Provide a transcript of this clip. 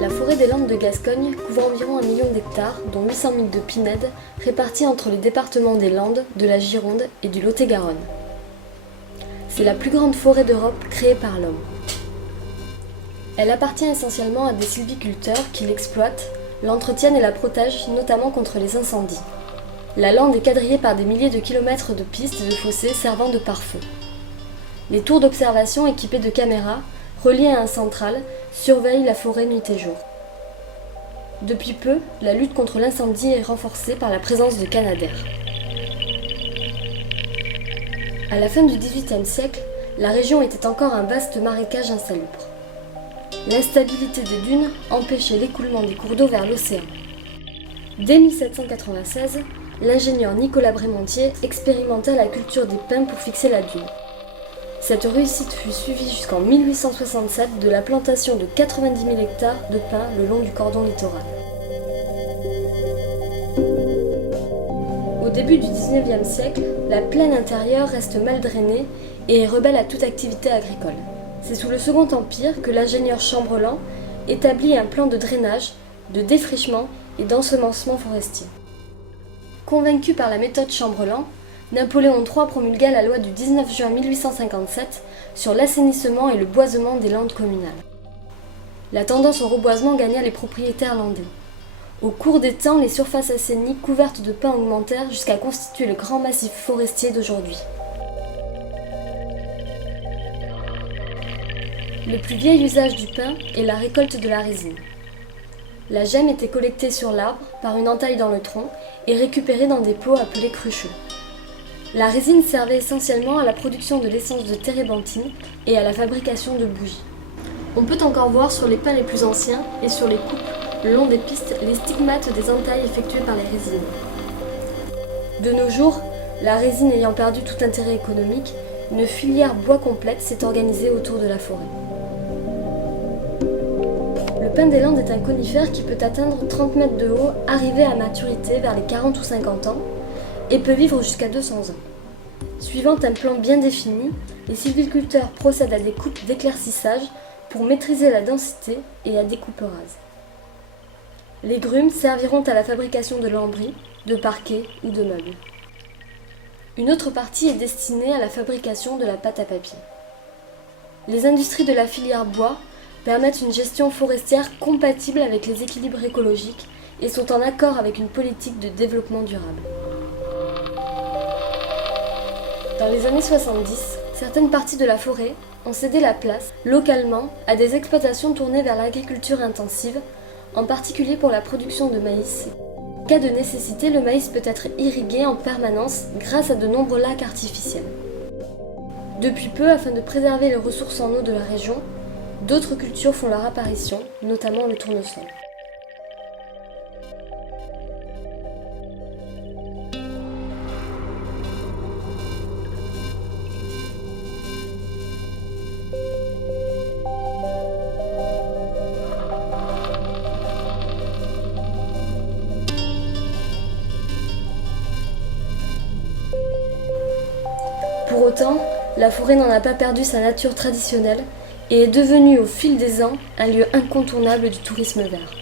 La forêt des Landes de Gascogne couvre environ 1 million d'hectares, dont 800 000 de pinèdes, répartis entre les départements des Landes, de la Gironde et du Lot-et-Garonne. C'est la plus grande forêt d'Europe créée par l'homme. Elle appartient essentiellement à des sylviculteurs qui l'exploitent, l'entretiennent et la protègent, notamment contre les incendies. La lande est quadrillée par des milliers de kilomètres de pistes et de fossés servant de pare-feu. Les tours d'observation équipées de caméras, reliées à un central, surveillent la forêt nuit et jour. Depuis peu, la lutte contre l'incendie est renforcée par la présence de canadaires. À la fin du XVIIIe siècle, la région était encore un vaste marécage insalubre. L'instabilité des dunes empêchait l'écoulement des cours d'eau vers l'océan. Dès 1796, l'ingénieur Nicolas Brémontier expérimenta la culture des pins pour fixer la dune. Cette réussite fut suivie jusqu'en 1867 de la plantation de 90 000 hectares de pins le long du cordon littoral. Au début du XIXe siècle, la plaine intérieure reste mal drainée et est rebelle à toute activité agricole. C'est sous le Second Empire que l'ingénieur Chambrelan établit un plan de drainage, de défrichement et d'ensemencement forestier. Convaincu par la méthode Chambrelan, Napoléon III promulgua la loi du 19 juin 1857 sur l'assainissement et le boisement des landes communales. La tendance au reboisement gagna les propriétaires landais. Au cours des temps, les surfaces assainies couvertes de pins augmentèrent jusqu'à constituer le grand massif forestier d'aujourd'hui. Le plus vieil usage du pin est la récolte de la résine. La gemme était collectée sur l'arbre par une entaille dans le tronc et récupérée dans des pots appelés crucheux. La résine servait essentiellement à la production de l'essence de térébenthine et à la fabrication de bougies. On peut encore voir sur les pins les plus anciens et sur les coupes, le long des pistes, les stigmates des entailles effectuées par les résines. De nos jours, la résine ayant perdu tout intérêt économique, une filière bois complète s'est organisée autour de la forêt. Le pin des Landes est un conifère qui peut atteindre 30 mètres de haut, arrivé à maturité vers les 40 ou 50 ans, et peut vivre jusqu'à 200 ans. Suivant un plan bien défini, les sylviculteurs procèdent à des coupes d'éclaircissage pour maîtriser la densité et à découpe rase. Les grumes serviront à la fabrication de lambris, de parquets ou de meubles. Une autre partie est destinée à la fabrication de la pâte à papier. Les industries de la filière bois permettent une gestion forestière compatible avec les équilibres écologiques et sont en accord avec une politique de développement durable. Dans les années 70, certaines parties de la forêt ont cédé la place, localement, à des exploitations tournées vers l'agriculture intensive, en particulier pour la production de maïs. En cas de nécessité, le maïs peut être irrigué en permanence grâce à de nombreux lacs artificiels. Depuis peu, afin de préserver les ressources en eau de la région, d'autres cultures font leur apparition, notamment le tournesol. Pour autant, la forêt n'en a pas perdu sa nature traditionnelle et est devenue au fil des ans un lieu incontournable du tourisme vert.